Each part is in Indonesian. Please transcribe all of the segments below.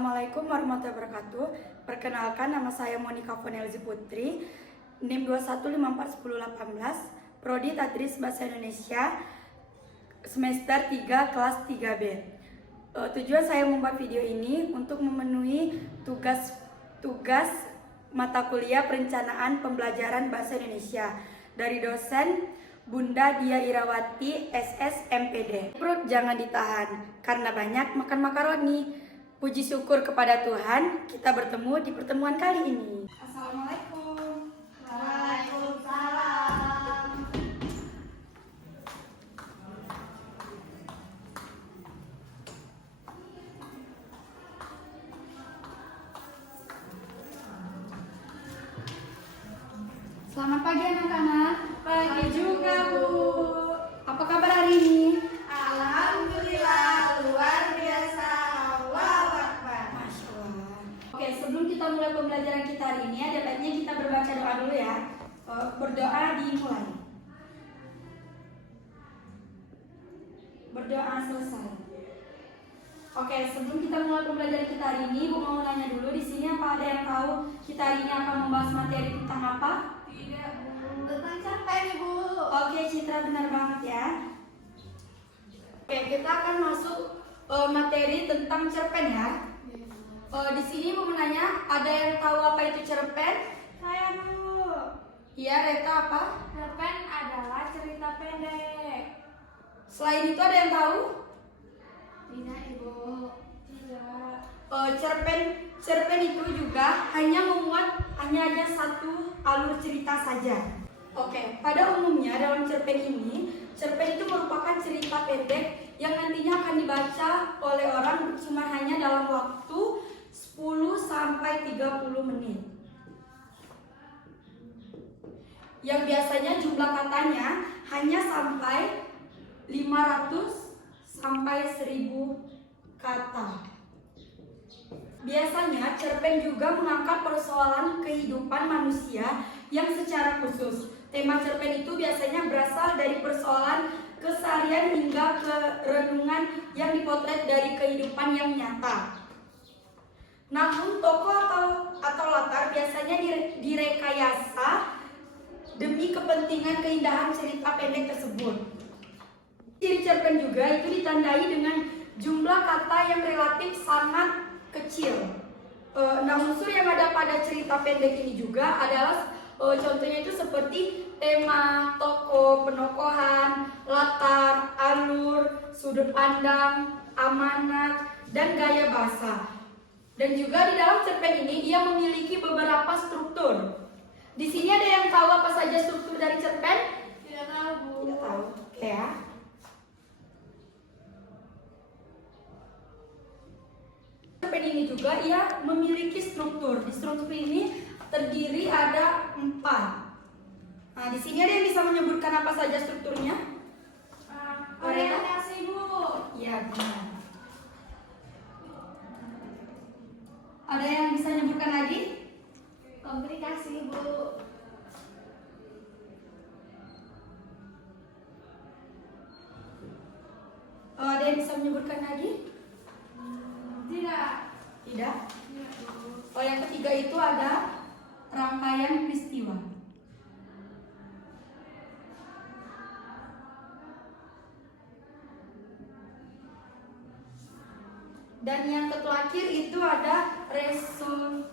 Assalamualaikum warahmatullahi wabarakatuh. Perkenalkan, nama saya Monika Fonelzi Putri, NIM 21541018, Prodi Tadris Bahasa Indonesia, semester 3 kelas 3B. Tujuan saya membuat video ini untuk memenuhi tugas mata kuliah perencanaan pembelajaran bahasa Indonesia dari dosen Bunda Dia Irawati SS MPD. Perut jangan ditahan karena banyak makan makaroni. Puji syukur kepada Tuhan, kita bertemu di pertemuan kali ini. Assalamualaikum. Waalaikumsalam. Selamat pagi anak-anak. Pagi juga, Bu. Apa kabar hari ini? Alhamdulillah, luar biasa. Allahu Akbar. Masya Allah. Oke, sebelum kita mulai pembelajaran kita hari ini, ada baiknya kita berbaca doa dulu ya. Berdoa dimulai. Berdoa selesai. Oke, sebelum kita mulai pembelajaran kita hari ini, Bu mau nanya dulu di sini apa ada yang tahu kita hari ini akan membahas materi tentang apa? Tidak, Bu. Tentang cerpen, Bu. Oke, Citra benar banget ya. Oke, kita akan masuk materi tentang cerpen ya. Di sini Bu menanya, ada yang tahu apa itu cerpen? Saya, Bu. Iya, Reta apa? Cerpen adalah cerita pendek. Selain itu ada yang tahu? Tidak, Ibu. Tidak. Cerpen itu juga hanya aja satu alur cerita saja. Oke, pada umumnya dalam cerpen itu merupakan cerita pendek yang nantinya akan dibaca oleh orang cuma hanya dalam waktu 10 sampai 30 menit. Yang biasanya jumlah katanya hanya sampai 500 sampai 1000 kata. Biasanya cerpen juga mengangkat persoalan kehidupan manusia yang secara khusus. Tema cerpen itu biasanya berasal dari persoalan keseharian hingga kerenungan yang dipotret dari kehidupan yang nyata. Namun tokoh atau latar biasanya direkayasa demi kepentingan keindahan cerita pendek tersebut. Ciri cerpen juga itu ditandai dengan jumlah kata yang relatif sangat kecil. Nah, unsur yang ada pada cerita pendek ini juga adalah contohnya itu seperti tema, tokoh, penokohan, latar, alur, sudut pandang, amanat, dan gaya bahasa. Dan juga di dalam cerpen ini dia memiliki beberapa struktur. Di sini ada yang tahu apa saja struktur dari cerpen? Tidak tahu, Bu. Tidak tahu. Oke ya. Cerpen ini juga ia memiliki struktur. Di struktur ini terdiri ada 4. Nah, di sini ada yang bisa menyebutkan apa saja strukturnya? Orientasi, Bu. Iya, benar. Ada yang bisa menyebutkan lagi? Komplikasi, Bu. Ada yang bisa menyebutkan lagi? Tidak. Tidak. Tidak, Bu. Yang ketiga itu ada rangkaian peristiwa. Dan yang terakhir itu ada resolusi.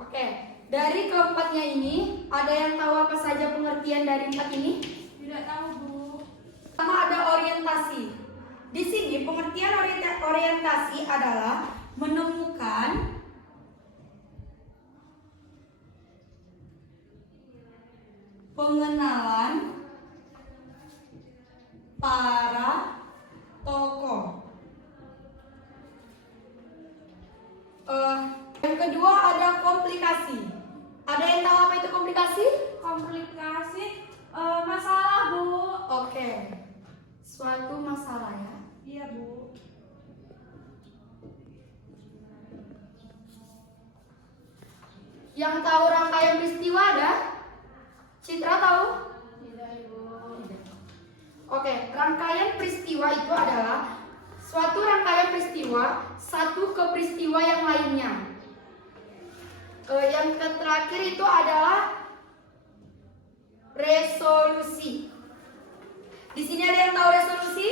Oke, dari keempatnya ini ada yang tahu apa saja pengertian dari 4 ini? Tidak tahu, Bu. Pertama ada orientasi. Di sini pengertian orientasi adalah menemukan pengenalan para tokoh. Yang kedua ada komplikasi. Ada yang tahu apa itu komplikasi? Komplikasi masalah, Bu. Oke, suatu masalah ya. Iya, Bu. Yang tahu rangkaian peristiwa ada? Citra tahu? Tidak, Ibu. Oke, rangkaian peristiwa itu adalah suatu rangkaian peristiwa satu ke peristiwa yang lainnya. Yang terakhir itu adalah resolusi. Di sini ada yang tahu resolusi?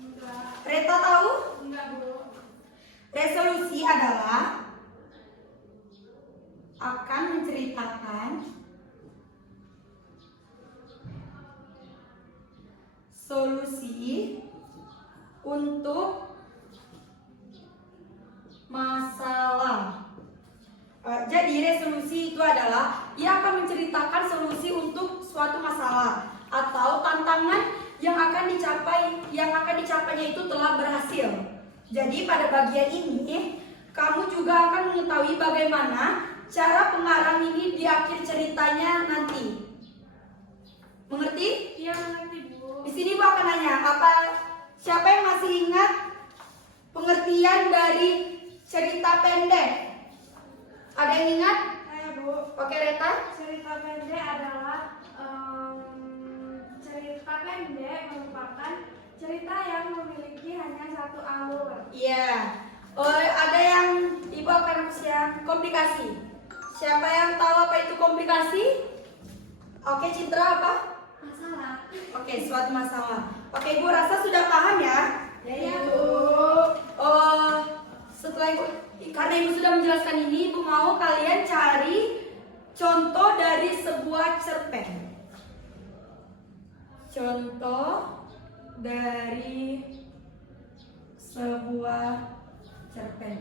Enggak. Reta tahu? Enggak, Bu. Resolusi adalah akan menceritakan solusi untuk masalah. Jadi resolusi itu adalah ia akan menceritakan solusi untuk suatu masalah atau tantangan yang akan dicapainya itu telah berhasil. Jadi pada bagian ini kamu juga akan mengetahui bagaimana cara pengarang ini di akhir ceritanya nanti. Mengerti? Iya, mengerti, Bu. Di sini Bu akan nanya, siapa yang masih ingat pengertian dari cerita pendek? Ada yang ingat? Saya, Bu. Oke, Reta. Cerita pendek adalah cerita pendek merupakan cerita yang memiliki hanya satu alur. Iya. Ada yang Ibu akan usia komplikasi. Siapa yang tahu apa itu komplikasi? Oke, Citra apa? Masalah. Oke, suatu masalah. Oke, Ibu rasa sudah paham ya? Ya, Ibu. Setelah Ibu, karena Ibu sudah menjelaskan ini, Ibu mau kalian cari contoh dari sebuah cerpen. Contoh dari sebuah cerpen.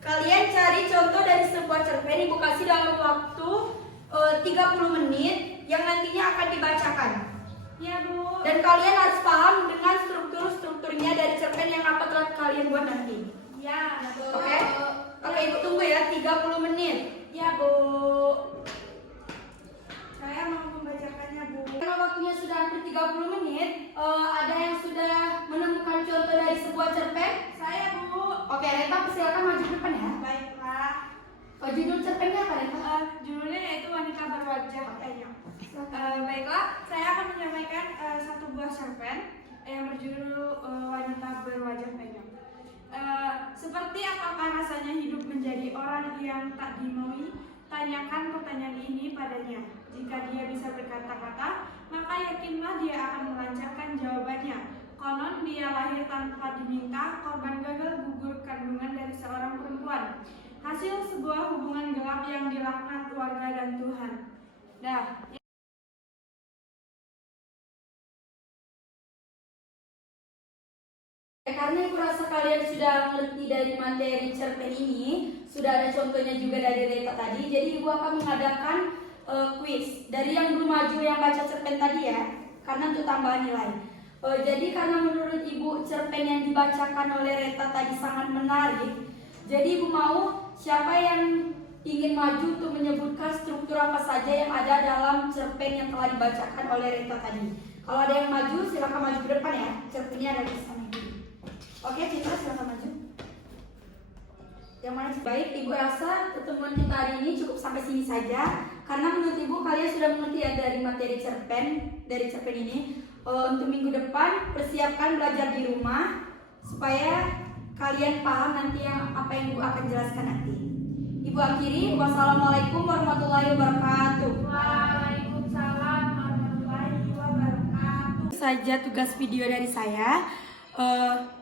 Kalian cari contoh dari sebuah cerpen. Ibu kasih dalam waktu 30 menit yang nantinya akan dibacakan. Ya, Bu. Dan kalian harus paham dengan strukturnya dari cerpen yang akan telah kalian buat nanti. Ya, Bu. Oke? Oke, Ibu tunggu ya 30 menit. Ya, Bu. Saya mau membacakannya, Bu. Karena waktunya sudah hampir 30 menit, ada yang sudah menemukan contoh dari sebuah cerpen? Saya, Bu. Oke, Reta silakan maju ke depan ya. Baiklah. Judul cerpennya apa, Reta? Judulnya yaitu Wanita Berwajah. Baiklah, saya akan menyampaikan satu buah cerpen yang berjudul Wanita Berwajah Penyok. Seperti apakah rasanya hidup menjadi orang yang tak dimaui? Tanyakan pertanyaan ini padanya. Jika dia bisa berkata-kata, maka yakinlah dia akan melancarkan jawabannya. Konon dia lahir tanpa diminta, korban gagal gugur kandungan dari seorang perempuan. Hasil sebuah hubungan gelap yang dilaknat keluarga dan Tuhan. Nah, karena Ibu rasa kalian sudah mengerti dari materi cerpen ini, sudah ada contohnya juga dari Reta tadi, jadi Ibu akan mengadakan quiz dari yang belum maju yang baca cerpen tadi ya, karena untuk tambahan nilai. Jadi karena menurut Ibu cerpen yang dibacakan oleh Reta tadi sangat menarik, jadi Ibu mau siapa yang ingin maju untuk menyebutkan struktur apa saja yang ada dalam cerpen yang telah dibacakan oleh Reta tadi. Kalau ada yang maju, silakan maju ke depan ya. Cerpennya ada di sana. Oke, Citra silakan maju. Yang mana sih? Baik, Ibu rasa pertemuan kita hari ini cukup sampai sini saja. Karena menurut Ibu kalian sudah mengerti ya dari materi cerpen ini. Untuk minggu depan persiapkan belajar di rumah supaya kalian paham nanti apa yang Ibu akan jelaskan nanti. Ibu akhiri, wassalamualaikum warahmatullahi wabarakatuh. Waalaikumsalam warahmatullahi wabarakatuh. Itu saja tugas video dari saya.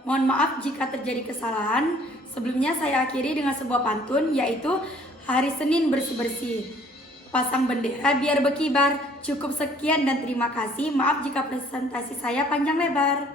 Mohon maaf jika terjadi kesalahan. Sebelumnya saya akhiri dengan sebuah pantun, yaitu hari Senin bersih-bersih, pasang bendera biar berkibar. Cukup sekian dan terima kasih. Maaf jika presentasi saya panjang lebar.